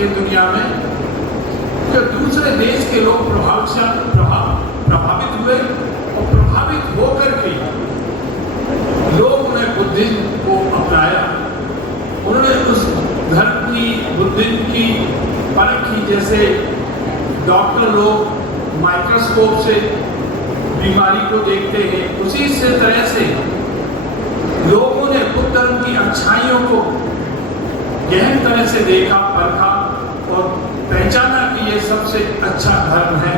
थे दुनिया में कि दूसरे देश के लोग प्रभावित हुए और प्रभावित होकर के लोगों ने बुद्धिज्म को अपनाया। उन्होंने उस धर्म की, बुद्धिज्म की परख की। जैसे डॉक्टर लोग माइक्रोस्कोप से बीमारी को देखते हैं, उसी से तरह से लोगों ने बुद्ध धर्म की अच्छाइयों को गहन तरह से देखा, परखा और पहचाना कि ये सबसे अच्छा धर्म है।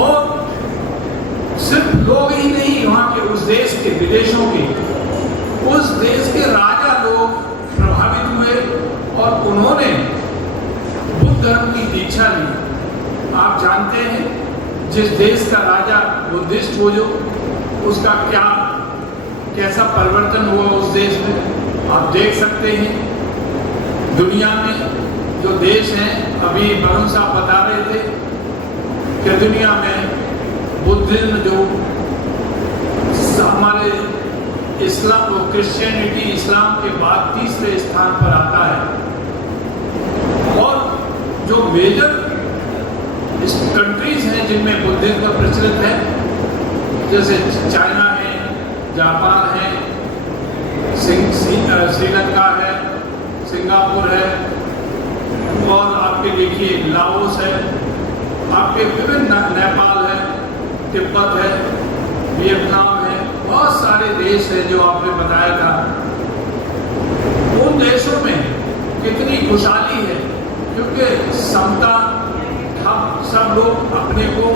और सिर्फ लोग ही नहीं, वहां के उस देश के, विदेशों के, उस देश के राजा लोग प्रभावित हुए और उन्होंने बुद्ध धर्म की दीक्षा ली। आप जानते हैं जिस देश का राजा बुद्धिस्ट हो, जो उसका कैसा परिवर्तन हुआ उस देश में आप देख सकते हैं। दुनिया में जो देश हैं, अभी वरुण साहब बता रहे थे कि दुनिया में बुद्धिज्म जो हमारे इस्लाम और क्रिश्चियनिटी, इस्लाम के बाद तीसरे स्थान पर आता है। और जो मेजर कंट्रीज हैं जिनमें बुद्धिज्म प्रचलित है, जैसे चाइना है, जापान है, श्रीलंका है, सिंगापुर है, और आपके देखिए लाओस है, आपके विभिन्न नेपाल है, तिब्बत है, वियतनाम है, बहुत सारे देश हैं जो आपने बताया था। उन देशों में कितनी खुशहाली है, क्योंकि समता, हम सब लोग अपने को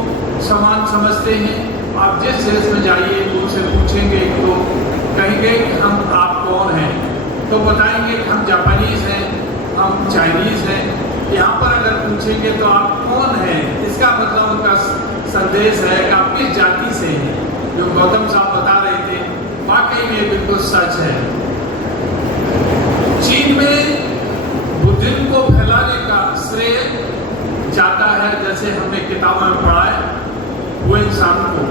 समान समझते हैं। आप जिस देश में जाइए उनसे पूछेंगे तो कहेंगे कि हम आप कौन हैं, तो बताएंगे कि हम जापानीज हैं, हम चाइनीज हैं। यहाँ पर अगर पूछेंगे तो आप कौन हैं, इसका मतलब उनका संदेश है कि आप किस जाति से हैं। जो गौतम साहब बता रहे थे, वाकई में बिल्कुल सच है। चीन में बुद्धिज्म को फैलाने का श्रेय जाता है, जैसे हमने किताबों में पढ़ा है, हुएनसांग को।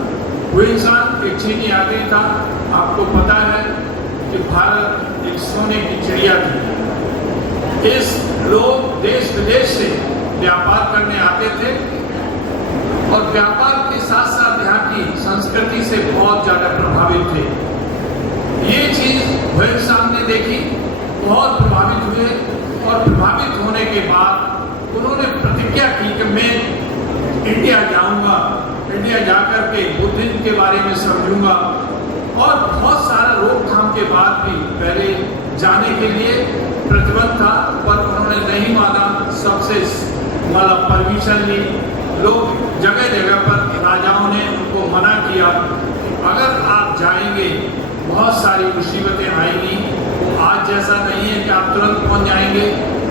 हुएनसांग एक चीनी यात्री था। आपको पता है कि भारत एक सोने की चिड़िया थी। इस लोग देश विदेश से व्यापार करने आते थे और व्यापार के साथ साथ यहाँ की संस्कृति से बहुत ज्यादा प्रभावित थे। ये चीज हुएनसांग ने देखी, बहुत प्रभावित हुए और प्रभावित होने के बाद उन्होंने प्रतिज्ञा की कि मैं इंडिया जाऊंगा, इंडिया जाकर के बुद्धिज्म के बारे में समझूंगा। और बहुत सारा रोकथाम के बाद भी पहले जाने के लिए प्रतिबंध था, पर उन्होंने नहीं माना, सबसे मतलब परमिशन ली। लोग जगह जगह पर राजाओं ने उनको मना किया, अगर आप जाएंगे बहुत सारी मुसीबतें आएंगी। आज जैसा नहीं है कि आप तुरंत पहुंच जाएंगे,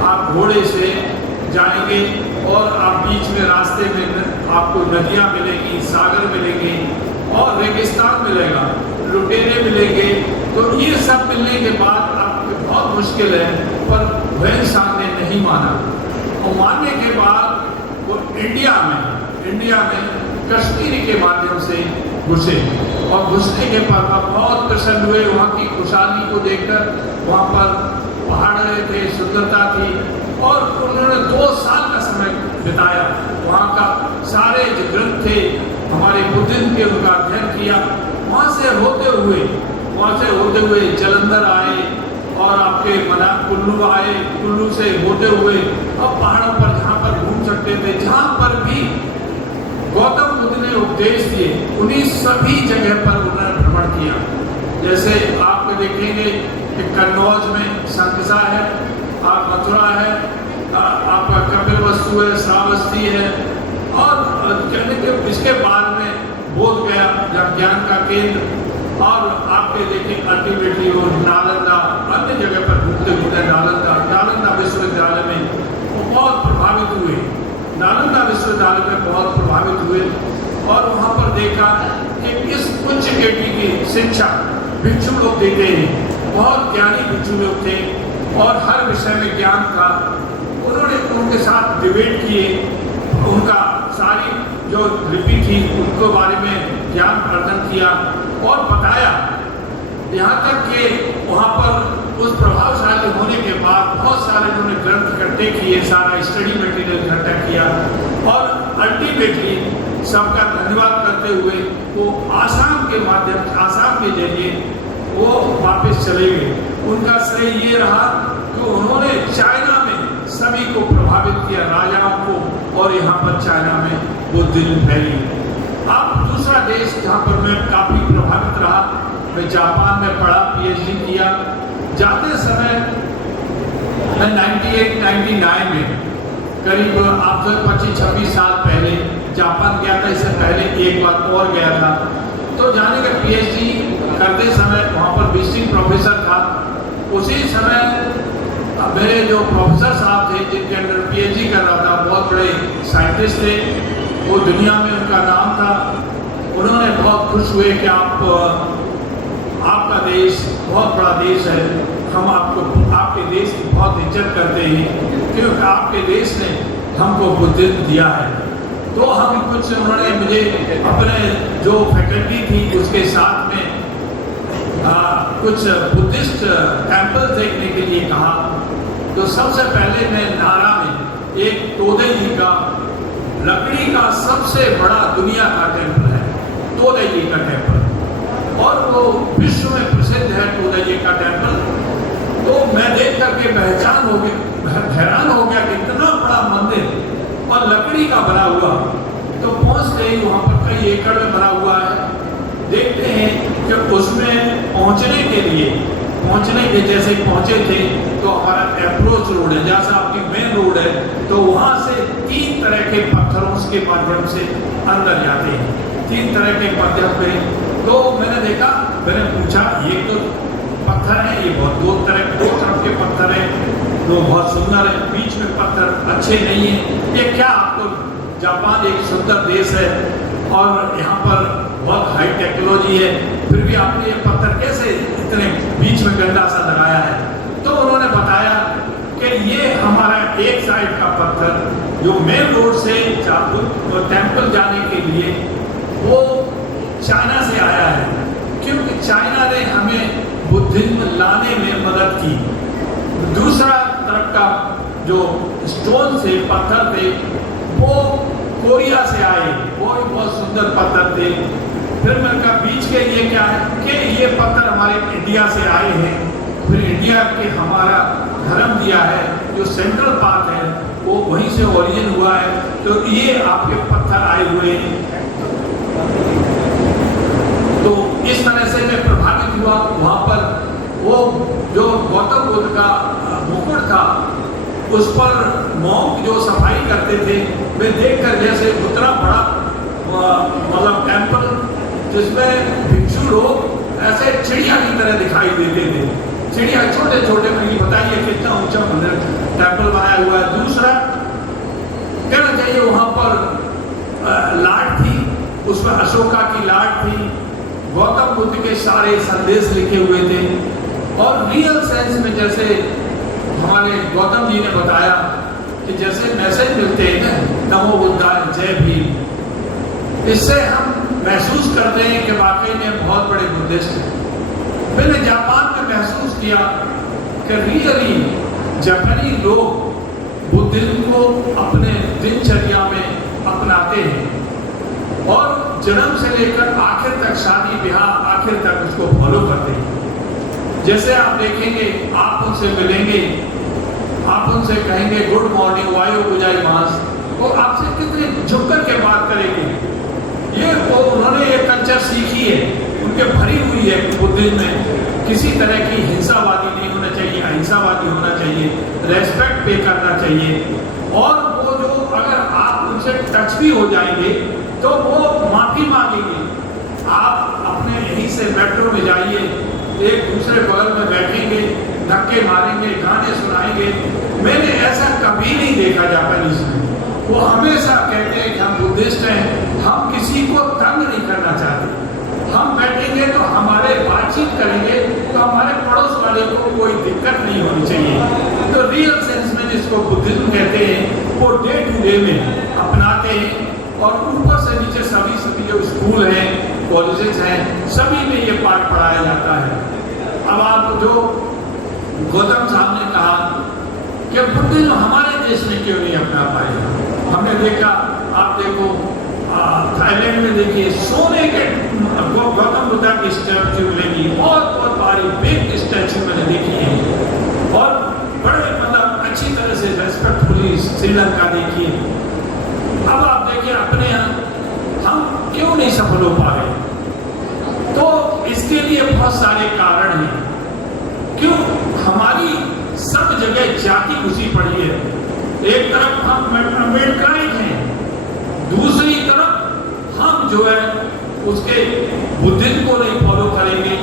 आप घोड़े से जाएंगे और आप बीच में रास्ते में आपको नदियां मिलेंगी, सागर मिलेंगे और रेगिस्तान मिलेगा, लुटेरे मिलेंगे। तो ये सब मिलने के बाद आपको बहुत मुश्किल है, पर हुएनसांग ने नहीं माना। और मानने के बाद वो इंडिया में कश्मीर के माध्यम से घुसे और घुसने के बाद बहुत प्रसन्न हुए वहाँ की खुशहाली को देखकर। वहाँ पर पहाड़ थे, सुंदरता थी, और उन्होंने 2 साल का समय बिताया। वहाँ का सारे जो ग्रंथ थे हमारे बुद्धिज्म के, उनका अध्ययन किया। वहाँ से होते हुए जलंधर आए और आपके कुल्लू आए, कुल्लू से होते हुए अब पहाड़ों पर जहाँ पर घूम सकते थे, जहाँ पर भी गौतम बुद्ध ने उपदेश दिए, उन्हीं सभी जगह पर उन्होंने भ्रमण किया। जैसे आप देखेंगे कि कन्नौज में संकिसा है, आप मथुरा है, आपका कपिलवस्तु है, श्रावस्ती है, और कहने के इसके बाद में बोध गया जहाँ ज्ञान का केंद्र, और आपके देखें अल्टीमेटली वो नालंदा, अन्य जगह पर घूमते नालंदा विश्वविद्यालय में बहुत प्रभावित हुए। नालंदा विश्वविद्यालय में बहुत प्रभावित हुए और वहाँ पर देखा कि इस उच्च कोटि की शिक्षा भिक्षु लोग देते हैं, बहुत ज्ञानी भिक्षु लोग थे और हर विषय में ज्ञान था। उन्होंने उनके साथ डिबेट किए, उनका सारी जो लिपि थी उनको बारे में ज्ञान प्रदान किया और बताया। यहाँ तक कि वहाँ पर उस प्रभावशाली होने के बाद बहुत सारे उन्होंने ग्रंथ इकट्ठे इकट्ठे किए, सारा स्टडी मटेरियल इकट्ठा किया और अल्टीमेटली सबका धन्यवाद करते हुए वो आसाम के जरिए वो वापस चले गए। उनका श्रेय ये रहा कि उन्होंने चाइना में सभी को प्रभावित किया, राजाओं को, और यहाँ पर चाइना में वो दिल फैली। अब दूसरा देश जहाँ पर मैं काफ़ी प्रभावित रहा, मैं जापान में पढ़ा, PhD किया। जाते समय मैं 98-99 में करीब आप जो 25-26 साल पहले जापान गया था। इससे पहले एक बार और गया था। तो जाने का PhD करते समय वहाँ पर विजिटिंग प्रोफेसर था। उसी समय मेरे जो प्रोफेसर साहब थे जिनके अंदर PhD कर रहा था, बहुत बड़े साइंटिस्ट थे, वो दुनिया में उनका नाम था। उन्होंने बहुत खुश हुए कि आपका देश बहुत बड़ा देश है, हम आपके देश की बहुत इज्जत करते हैं क्योंकि आपके देश ने हमको बुद्धिज्म दिया है। तो हम कुछ, उन्होंने मुझे अपने जो फैकल्टी थी उसके साथ में कुछ बुद्धिस्ट टेम्पल देखने के लिए कहा। तो सबसे पहले मैं नारा में एक तोदे जी का, लकड़ी का सबसे बड़ा दुनिया का टेम्पल है तोदे जी का टेम्पल, और वो विश्व में प्रसिद्ध है तोदे जी का टेम्पल। तो मैं देख करके हैरान हो गया कि इतना बड़ा मंदिर और लकड़ी का बना हुआ। तो पहुंचते ही वहाँ पर कई एकड़ में बना हुआ है। देखते हैं कि उसमें पहुंचने के जैसे पहुंचे थे तो हमारा अप्रोच रोड है, जैसा आपकी मेन रोड है, तो वहाँ से 3 तरह के पत्थरों के माध्यम से अंदर जाते हैं, 3 तरह के माध्यम पे। तो मैंने देखा, मैंने पूछा, ये तो पत्थर है, ये बहुत दो तरफ के पत्थर है, तो बहुत सुंदर है, बीच में पत्थर अच्छे नहीं है, ये क्या? आपको जापान एक सुंदर देश है और यहाँ पर बहुत हाई टेक्नोलॉजी है, फिर भी आपने ये पत्थर कैसे इतने बीच में गंदा सा लगाया है? तो उन्होंने बताया कि ये हमारा एक साइड का पत्थर जो मेन रोड से टेम्पल जाने के लिए वो चाइना से आया है, क्योंकि चाइना ने हमें बुद्धिज्म लाने में मदद की। दूसरा तरफ का जो स्टोन से पत्थर थे वो कोरिया से आए, वो भी बहुत सुंदर पत्थर थे। फिर मैंने कहा बीच के ये क्या है कि ये पत्थर हमारे इंडिया से आए हैं, फिर इंडिया के हमारा धर्म दिया है, जो सेंट्रल पार्ट है वो वहीं से ओरिजिन हुआ है, तो ये आपके पत्थर आए हुए हैं। तो इस तरह से मैं प्रभावित हुआ। वहाँ पर वो जो गौतम बुद्ध का मुकुट था उस पर मॉन्क जो सफाई करते थे, मैं देखकर जैसे उतना बड़ा मतलब टेम्पल जिसमें भिक्षु लोग ऐसे चिड़िया की तरह दिखाई देते थे, चिड़िया छोटे छोटे। में ये बताइए कितना ऊंचा मंदिर टेम्पल बनाया हुआ है। दूसरा कहना चाहिए वहाँ पर लाट थी, उसमें अशोका की लाट थी, गौतम बुद्ध के सारे संदेश लिखे हुए थे, और रियल सेंस में जैसे हमारे गौतम जी ने बताया कि जैसे मैसेज मिलते हैं ना, नमो बुद्धाय, जय भीम, इससे हम महसूस करते हैं कि वाकई में बहुत बड़े बुद्धिस्ट हैं। मैंने जापान में महसूस किया कि रियली जापानी लोग बुद्धिज्म को अपने दिनचर्या में अपनाते हैं और जन्म से लेकर आखिर तक, शादी ब्याह आखिर तक उसको फॉलो करते हैं। जैसे आप देखेंगे, आप उनसे मिलेंगे, आप उनसे कहेंगे गुड मॉर्निंग, वायो गुजाई मास, वो आपसे कितने झुककर के बात करेंगे। ये वो उन्होंने ये कल्चर सीखी है, उनके भरी हुई है बुद्धिज्म में। किसी तरह की हिंसावादी नहीं होना चाहिए, अहिंसावादी होना चाहिए, रेस्पेक्ट पे करना चाहिए, और वो जो अगर आप उनसे टच भी हो जाएंगे तो वो माफी मांगेंगे। आप अपने यहीं से मेट्रो में जाइए, एक दूसरे बगल में बैठेंगे, धक्के मारेंगे, गाने सुनाएंगे। मैंने ऐसा कभी नहीं देखा जापानीज में। वो हमेशा कहते हैं कि हम बुद्धिस्ट हैं, हम किसी को तंग नहीं करना चाहते। हम बैठेंगे तो हमारे बातचीत करेंगे तो हमारे पड़ोस वाले को कोई दिक्कत नहीं होनी चाहिए। तो रियल सेंस में जिसको बुद्धिज्म कहते हैं वो डे टू डे में अपनाते हैं, और ऊपर से नीचे सभी जो स्कूल हैं, कॉलेजेस हैं, सभी में ये पाठ पढ़ाया जाता है। अब आप जो गौतम साहब ने कहा कि बुद्धिज्म हमारे देश में क्यों नहीं अपना पाएगा। हमने देखा, आप देखो थाईलैंड में देखिए सोने के गौतम बुद्ध की स्टैच्यू मिलेगी, बहुत भारी बिग स्टैच्यू मैंने देखी है, और बड़े मतलब अच्छी तरह से रेस्पेक्टफुली श्रीलंका देखिए। अब आप देखिए अपने यहाँ हम क्यों नहीं सफल हो पा रहे, तो इसके लिए बहुत सारे कारण हैं। क्यों हमारी सब जगह जाति घुसी पड़ी है। एक तरफ हम अम्बेडकराइट हैं, दूसरी तरफ हम जो है उसके बुद्धिज्म को नहीं फॉलो करेंगे।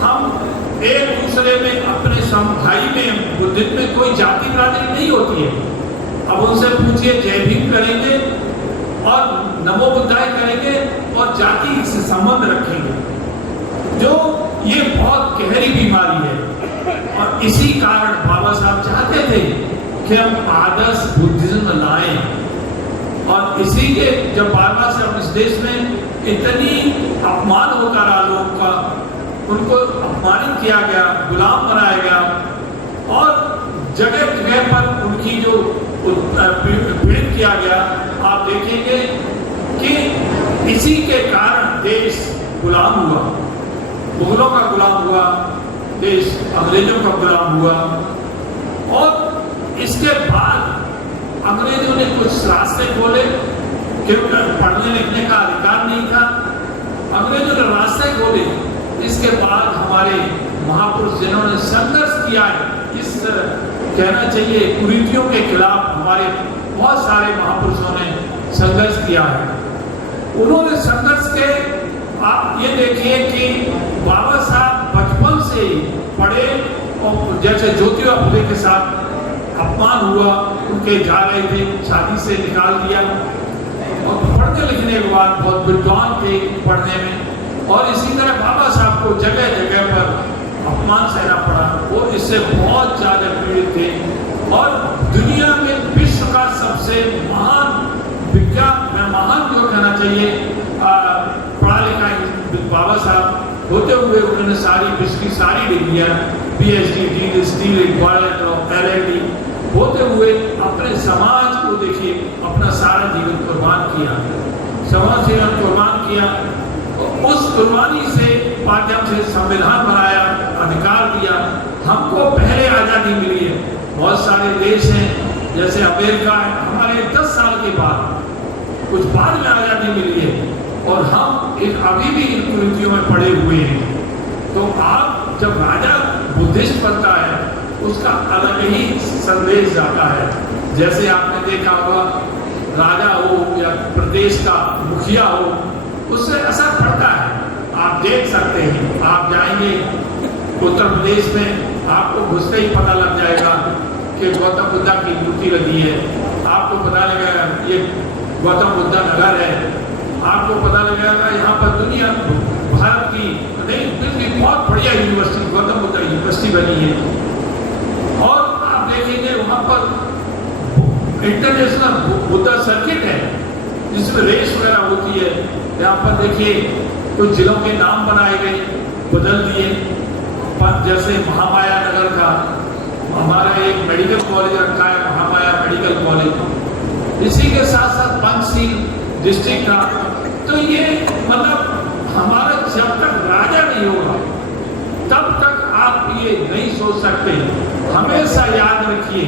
हम एक दूसरे में अपने भाई में बुद्धिज्म में कोई जाति बिरादरी नहीं होती है। अब उनसे पूछिए, जय भीम करेंगे और नमो बुद्धाय करेंगे और जाति से संबंध रखेंगे, जो ये बहुत गहरी बीमारी है। और इसी कारण बाबा साहब चाहते थे कि हम आदर्श बुद्धिज्म लाएं, और इसी के जब बाबा साहब इस देश में इतनी अपमान होता रहा लोगों का, उनको अपमानित किया गया, गुलाम बनाया गया, और जगह जगह पर उनकी जो पीड़ित किया गया, आप देखेंगे कि इसी के कारण देश गुलाम हुआ, मुगलों का गुलाम हुआ, देश अंग्रेजों का गुलाम हुआ। और इसके बाद अंग्रेजों ने कुछ रास्ते खोले, क्योंकि पढ़ने लिखने का अधिकार नहीं था, अंग्रेजों ने रास्ते खोले। इसके बाद हमारे महापुरुष जिन्होंने संघर्ष किया है, इस कहना चाहिए कुरीतियों के खिलाफ हमारे बहुत सारे महापुरुषों ने संघर्ष किया है। उन्होंने संघर्ष के, आप ये देखिए कि बाबा साहब बचपन से ही पढ़े, और जैसे ज्योतिबा फुले के साथ अपमान हुआ, उनके जा रहे थे, शादी से निकाल दिया, और पढ़ने लिखने के बाद बहुत विद्वान थे पढ़ने में, और इसी तरह बाबा साहब को जगह जगह पर अपमान सहना पड़ा। वो इससे बहुत ज़्यादा पीड़ित थे, और दुनिया में विश्व का सबसे महान विज्ञान, महान जो कहना चाहिए पढ़ा लिखा बाबा साहब होते हुए उन्होंने सारी विश्व की सारी डिग्रियाँ, PhD, DSD, LLD होते हुए अपने समाज को देखिए अपना सारा जीवन कुर्बान किया, समाज जीवन कुर्बान किया। उस कुर्बानी से माध्यम से संविधान बनाया, अधिकार दिया, हमको पहले आज़ादी मिली है। बहुत सारे देश हैं जैसे अमेरिका है, हमारे 10 साल के बाद, कुछ बाद में आज़ादी मिली है, और हम एक अभी भी इन कुरीतियों में पड़े हुए हैं। तो आप जब राजा बुद्धिस्ट बनता है, उसका अलग ही संदेश जाता है। जैसे आपने देखा होगा, राजा हो या प्रदेश का मुखिया हो, उससे असर पड़ता है। आप देख सकते हैं, आप जाएंगे उत्तर प्रदेश में, आपको घुसते ही पता लग जाएगा कि गौतम बुद्ध की मूर्ति लगी है, आपको पता लगेगा ये गौतम बुद्ध नगर है, आपको पता लगेगा यहाँ पर दुनिया भारत की नहीं बल्कि बहुत बढ़िया यूनिवर्सिटी गौतम बुद्ध यूनिवर्सिटी बनी है। और आप देखेंगे वहाँ पर इंटरनेशनल बुद्ध सर्किट है, जिसमें रेस वगैरह होती है। यहाँ पर देखिए कुछ जिलों के नाम बनाए गए, बदल दिए, जैसे महामाया नगर का हमारा एक मेडिकल कॉलेज रखा है, महामाया मेडिकल कॉलेज, इसी के साथ साथ पंचशील डिस्ट्रिक्ट का। तो ये मतलब हमारा जब तक राजा नहीं होगा तब तक आप ये नहीं सोच सकते। हमेशा याद रखिए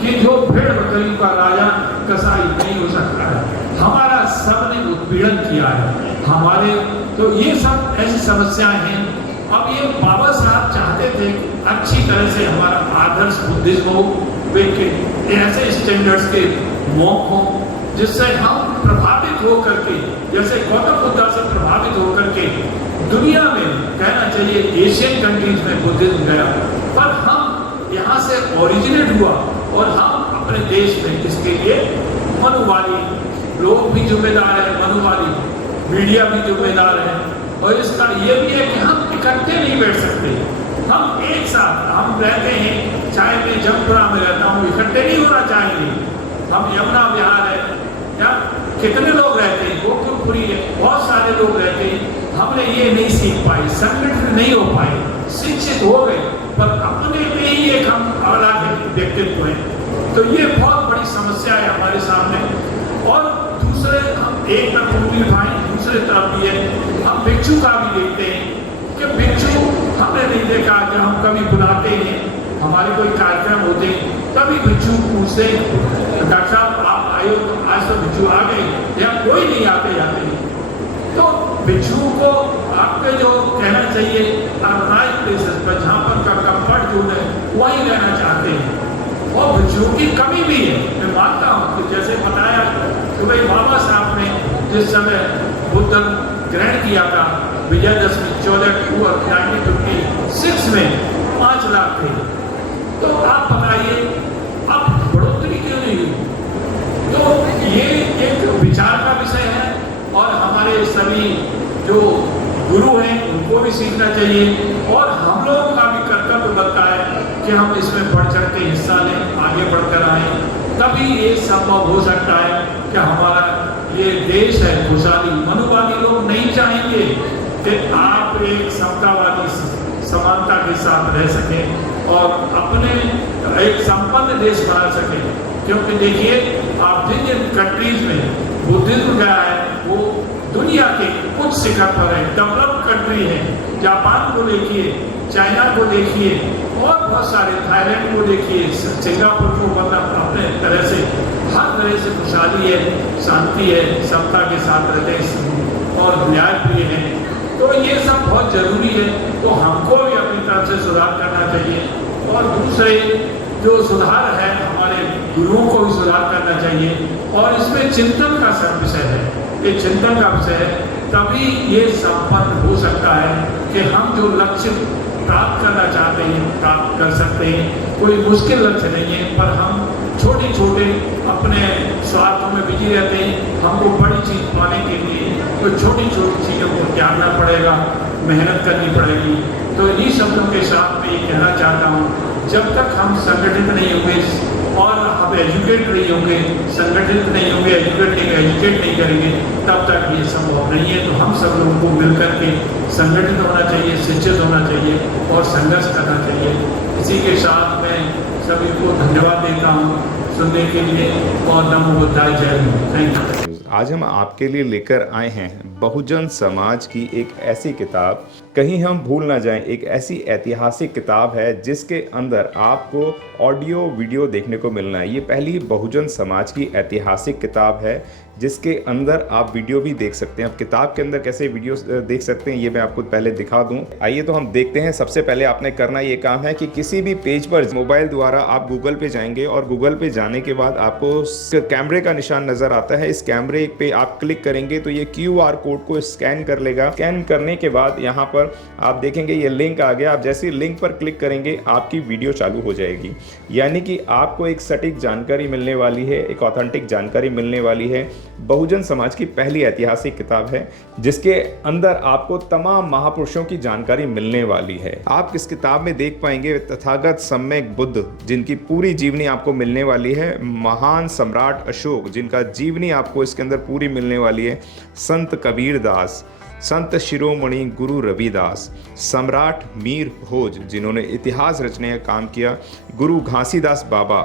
कि जो भेड़ बकरी का राजा कसाई नहीं हो सकता है। हमारा सबने उत्पीड़न किया है हमारे, तो ये सब ऐसी समस्याएं हैं। अब ये बाबा साहब चाहते थे अच्छी तरह से हमारा आदर्श बुद्धिज्म हो, ऐसे स्टैंडर्ड्स के मॉन्क हो, जिससे हम प्रभावित हो करके, जैसे गौतम बुद्ध से प्रभावित हो करके दुनिया में कहना चाहिए एशियन कंट्रीज में बुद्धिज्म गया, पर हम यहाँ से ओरिजिनेट हुआ और हम अपने देश में इसके लिए मनुवादी लोग भी जिम्मेदार है, मनुवादी मीडिया भी जिम्मेदार है। और इसका ये भी है कि हम इकट्ठे नहीं बैठ सकते, हम एक साथ हम रहते हैं, चाहे मैं जमपुरा में रहता हूँ, इकट्ठे नहीं होना चाहेंगे। हम यमुना विहार है, या कितने लोग रहते हैं, गोकुलपुरी है, बहुत सारे लोग रहते हैं। हमने ये नहीं सीख पाए, संगठित नहीं हो पाए, शिक्षित हो गए, पर अपने में ही एक हम अलग व्यक्तित्व हैं। तो ये बहुत बड़ी समस्या है हमारे सामने। और दूसरे हम एक तरफ भाई, दूसरे तरफ भी है हम भिक्षु का भी देखते हैं कि भिक्षु हमने नहीं देखा कि हम कभी बुलाते हैं, हमारे कोई कार्यक्रम होते तभी भिक्षु पूछते डॉक्टर साहब आप आए हो, आज तो भिक्षु आ गए, या कोई नहीं आते जाते। तो भिक्षुओं को आपके जो कहना चाहिए राइट प्लेसेस पर, जहाँ पर का कंफर्ट जोन है वहीं रहना चाहते हैं। और भिक्षुओं की कमी भी है, मैं मानता हूँ कि जैसे बताया कि भाई बाबा साहब ने जिस समय बुद्ध ग्रहण किया था विजयदशमी 1956 में 5 लाख थे। तो आप बताइए अब बढ़ोतरी क्यों नहीं हुई? तो ये एक विचार का विषय है और हमारे सभी जो गुरु हैं उनको भी सीखना चाहिए और हम लोगों का भी कर्तव्य बनता है कि हम इसमें बढ़ चढ़ के हिस्सा लें, आगे बढ़कर आए, तभी ये संभव हो सकता है कि हमारा ये देश है खुशहाली। मनुवादी लोग नहीं चाहेंगे कि आप एक समतावादी समानता के साथ रह सकें और अपने एक संपन्न देश बना सकें, क्योंकि देखिए आप जिन जिन कंट्रीज में बुद्धिज्म गया है वो दुनिया के कुछ शिखर पर है, डेवलप्ड कंट्री है। जापान को देखिए, चाइना को देखिए और बहुत सारे, थाईलैंड को देखिए, सिंगापुर को, मतलब अपने तरह से हर तरह से खुशहाली है, शांति है, समता के साथ रहते हैं और न्यायप्रिय है। तो ये सब बहुत जरूरी है। तो हमको भी अपनी तरफ से सुधार करना चाहिए और दूसरे जो सुधार है हमारे गुरुओं को भी सुधार करना चाहिए। और इसमें चिंतन का सब विषय है, ये चिंतन का विषय है, तभी ये संपन्न हो सकता है कि हम जो लक्ष्य प्राप्त करना चाहते हैं प्राप्त कर सकते हैं। कोई मुश्किल लक्ष्य नहीं है, पर हम छोटे छोटे अपने स्वार्थों में बिजी रहते हैं। हमको बड़ी चीज़ पाने के लिए तो छोटी छोटी चीज़ों को त्यागना पड़ेगा, मेहनत करनी पड़ेगी। तो इन्हीं शब्दों के साथ मैं ये कहना चाहता हूँ, जब तक हम संगठित नहीं होंगे और हम एजुकेट नहीं होंगे, संगठित नहीं होंगे, एजुकेट नहीं करेंगे, तब तक ये संभव नहीं है। तो हम सब लोगों को मिलकर के संगठित होना चाहिए, शिक्षित होना चाहिए और संघर्ष करना चाहिए। इसी के साथ मैं सभी को धन्यवाद देता हूँ सुनने के लिए और नमो बुद्धाय, जय हिंद, थैंक यू। आज हम आपके लिए लेकर आए हैं बहुजन समाज की एक ऐसी किताब, कहीं हम भूल ना जाएं, एक ऐसी ऐतिहासिक किताब है जिसके अंदर आपको ऑडियो वीडियो देखने को मिलना है। ये पहली बहुजन समाज की ऐतिहासिक किताब है जिसके अंदर आप वीडियो भी देख सकते हैं। अब किताब के अंदर कैसे वीडियो देख सकते हैं ये मैं आपको पहले दिखा दूं। आइए तो हम देखते हैं। सबसे पहले आपने करना ये काम है कि किसी भी पेज पर मोबाइल द्वारा आप गूगल पे जाएंगे और गूगल पे जाने के बाद आपको कैमरे का निशान नजर आता है। इस कैमरे पे आप क्लिक करेंगे तो ये QR कोड को स्कैन कर लेगा। स्कैन करने के बाद यहाँ पर आप देखेंगे ये लिंक आ गया। आप जैसे लिंक पर क्लिक करेंगे आपकी वीडियो चालू हो जाएगी, यानी कि आपको एक सटीक जानकारी मिलने वाली है, एक ऑथेंटिक जानकारी मिलने वाली है। बहुजन समाज की पहली ऐतिहासिक किताब है जिसके अंदर आपको तमाम महापुरुषों की जानकारी मिलने वाली है। आप इस किताब में देख पाएंगे तथागत सम्यक बुद्ध जिनकी पूरी जीवनी आपको मिलने वाली है, महान सम्राट अशोक जिनका जीवनी आपको इसके अंदर पूरी मिलने वाली है, संत कबीर दास, संत शिरोमणि गुरु रविदास, सम्राट मीर भोज जिन्होंने इतिहास रचने का काम किया, गुरु घासीदास बाबा,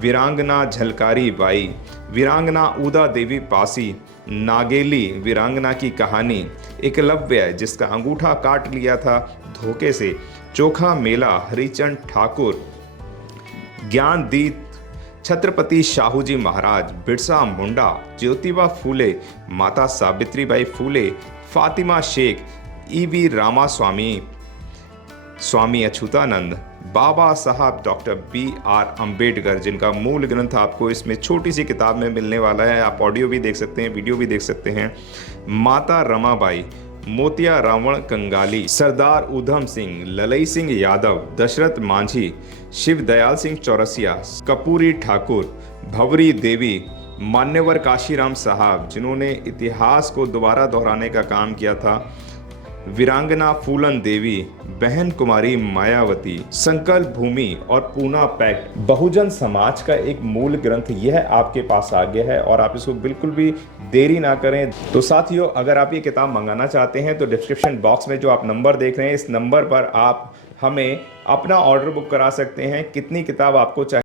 वीरांगना झलकारी बाई, वीरांगना उदा देवी पासी, नागेली वीरांगना की कहानी, एकलव्य जिसका अंगूठा काट लिया था धोखे से, चोखा मेला हरिचंद ठाकुर, ज्ञानदीप छत्रपति शाहूजी महाराज, बिरसा मुंडा, ज्योतिबा फूले, माता सावित्रीबाई फूले, फातिमा शेख, EV रामास्वामी, स्वामी अच्युतानंद, बाबा साहब डॉक्टर BR अम्बेडकर जिनका मूल ग्रंथ आपको इसमें छोटी सी किताब में मिलने वाला है। आप ऑडियो भी देख सकते हैं, वीडियो भी देख सकते हैं। माता रमाबाई, मोतिया रावण कंगाली, सरदार उधम सिंह, ललई सिंह यादव, दशरथ मांझी, शिव दयाल सिंह चौरसिया, कपूरी ठाकुर, भवरी देवी, मान्यवर काशीराम साहब जिन्होंने इतिहास को दोबारा दोहराने का काम किया था, वीरांगना फूलन देवी, बहन कुमारी मायावती, संकल्प भूमि और पूना पैक्ट। बहुजन समाज का एक मूल ग्रंथ यह आपके पास आ गया है और आप इसको बिल्कुल भी देरी ना करें। तो साथियों, अगर आप ये किताब मंगाना चाहते हैं तो डिस्क्रिप्शन बॉक्स में जो आप नंबर देख रहे हैं इस नंबर पर आप हमें अपना ऑर्डर बुक करा सकते हैं। कितनी किताब आपको चाहिए